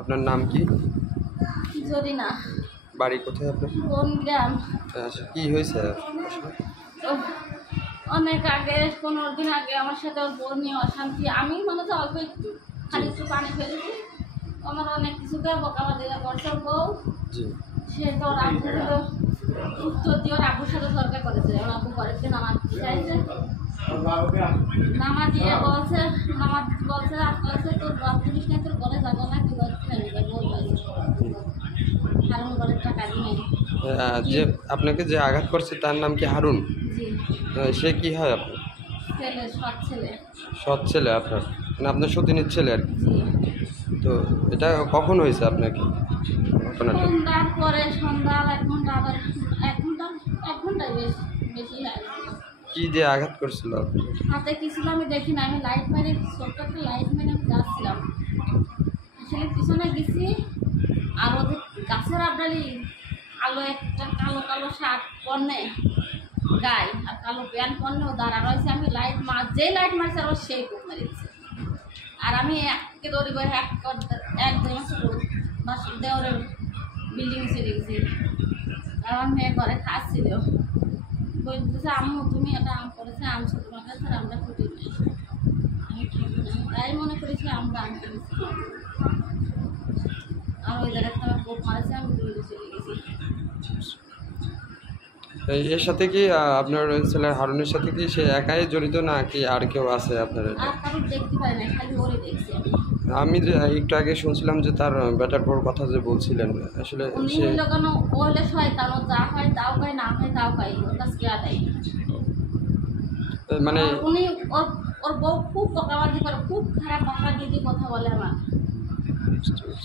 আপনার নাম কি? জরিনা। বাড়ি কোথায় আপনার? বনগ্রাম। আচ্ছা, কি হয়েছে? অনেক আগে 15 দিন আগে আমার সাথে ওর বোন নিয়ে অশান্তি। আমি মনে হচ্ছে অল্প একটু খালি একটু পানি ফেলেছি, আমার অনেক কিছুকে বকাবাদিরা করছে ওর বউ। সে তো ওর আব্বুগুলো উত্তর দিয়ে ওর আব্বুর সাথে তর্কা করেছে। ওর আব্বু ঘরেতে নামাজ চাইছে, নামাজ দিয়ে বলছে বলছে তোর বাপ জিনিস না, তোর ঘরে যাবো না, কি করছে হারুন ঘরের টাকা দিয়ে। যে আপনাকে যে আঘাত করছে তার নাম কি হারুন? জি। সে কি হয় আপনার? ছেলে, সৎ ছেলে। সৎ ছেলে আপনার, মানে আপনার সতীনের ছেলে আর কি। জি। তো এটা কখন হয়েছে আপনাকে ঘটনাটা? সন্ধ্যার পরে, সন্ধ্যা 1 ঘন্টা, আবার 1 ঘন্টায় বেশি হয়। কি দিয়ে আঘাত করছিল? হাতে কি ছিল আমি দেখি না, আমি লাইট মেরে, ছোট্ট একটা লাইট মেরে আমি যাচ্ছিলাম, আসলে পিছনে গেছি। আর ওদের গাছের আবডালি আলো একটা কালো কালো শার্ট পরনে গায়ে আর কালো প্যান্ট পরনেও দাঁড়া রয়েছে। আমি যেই লাইট মারছি আর সেই কোপ মেরেছে। আর আমি একে দৌড়ি বই একদম দেওয়ারের বিল্ডিং চলে গেছি। আর আমার মেয়ে ঘরে খাচ্ছিল, বলতেছে আম্মু তুমি এটা আম করেছে, আম ছোট তোমার কাছে, আমরা ফুটি নিই। আমি তাই মনে করেছি আমরা আম করেছি। আর ওই জায়গাতে আমার কোপ মারেছে, আমি দৌড়ে চলে গেছি। এর সাথে কি আপনার ছেলের হারুনের সাথে কি সে একাই জড়িত না কি আর কেউ আছে আপনার? আর কারোর দেখতে পাই না, খালি ওরে দেখছি আমি। আমি যে একটু আগে শুনছিলাম যে তার বেটার বউর কথা যে বলছিলেন, আসলে উনি সে হইলো কেন, ও হলে শয়তান, ও যা হয় তাও খায়, না হয় তাও খায়, ওর কাছে কেয়া দেয়। মানে উনি ওর বউ খুব বকাবাজি করে, খুব খারাপ ভাষা দিয়ে কথা বলে।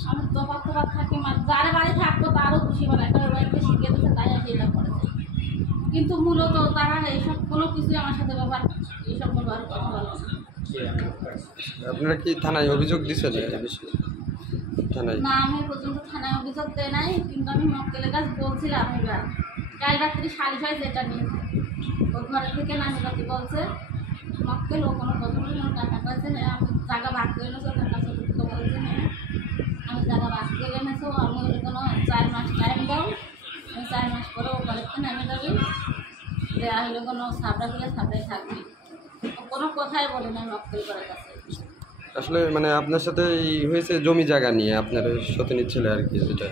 আমি তোবা থাকি, যারে বাড়ি থাকবো তারও খুশি বানায়, ওই বাড়িতে শিখে দিচ্ছে তাই আর এটা করেছে। কিন্তু মূলত তারা এইসব কোনো কিছুই আমার সাথে এইসব ব্যবহার কথা বলে না। আপনারা কি থানায় অভিযোগ দিচ্ছেন? থানায় না, আমি পর্যন্ত থানায় অভিযোগ দেয় নাই, কিন্তু আমি মক্কেলের কাছে বলছিলাম এবার কাল রাত্রি সালিশ হয় যেটা নিয়ে ওর ঘরের থেকে নামি রাতে বলছে মক্কেল ও কোনো কথা বলে না, টাকা পাইছে না, আমি জায়গা ভাগ করে এনেছো, ওদের কাছে বলেছে হ্যাঁ আমি জায়গা ভাগ করে এনেছো, আমি ওই কোনো 4 মাস টাইম দাও, আমি 4 মাস পরে ও বাড়িতে নামে যাবি, দেওয়া হলে কোনো সাবড়া দিলে সাবড়াই থাকবি। কোনো কথাই বলে না মক্কেল করার কাছে। আসলে মানে আপনার সাথে হয়েছে জমি জায়গা নিয়ে, আপনার সতীনের ছেলে আর কি, যেটা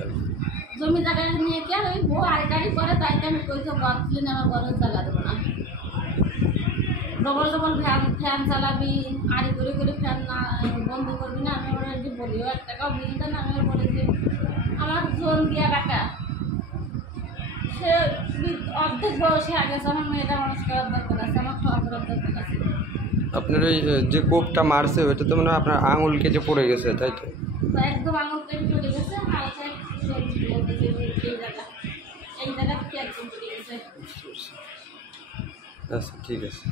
জমি জায়গা নিয়ে কি আর ওই বউ আড়ি করে, তাই আমি কইছো ঘর তুলে আমার ঘরের জায়গা দেবো না, ডবল ফ্যান চালাবি, আড়ি করে ফ্যান না বন্ধ করবি না। আমি ওরা যদি বলিও 1 টাকাও বিল দেন, আমি ওর বলি যে আমার জোন দিয়া টাকা, সে অর্ধেক বয়সে আগে আমার মেয়েটা মানুষ করার দরকার আছে, আমার খাওয়া করার দরকার আছে। আপনার ওই যে কোপটা মারছে ওইটা তো মানে আপনার আঙুল কেটে পড়ে গেছে, তাই তো? একদম আঙুল কেটে চলে গেছে, হালকা এই জায়গা থেকে একদম চলে গেছে। আচ্ছা, ঠিক আছে।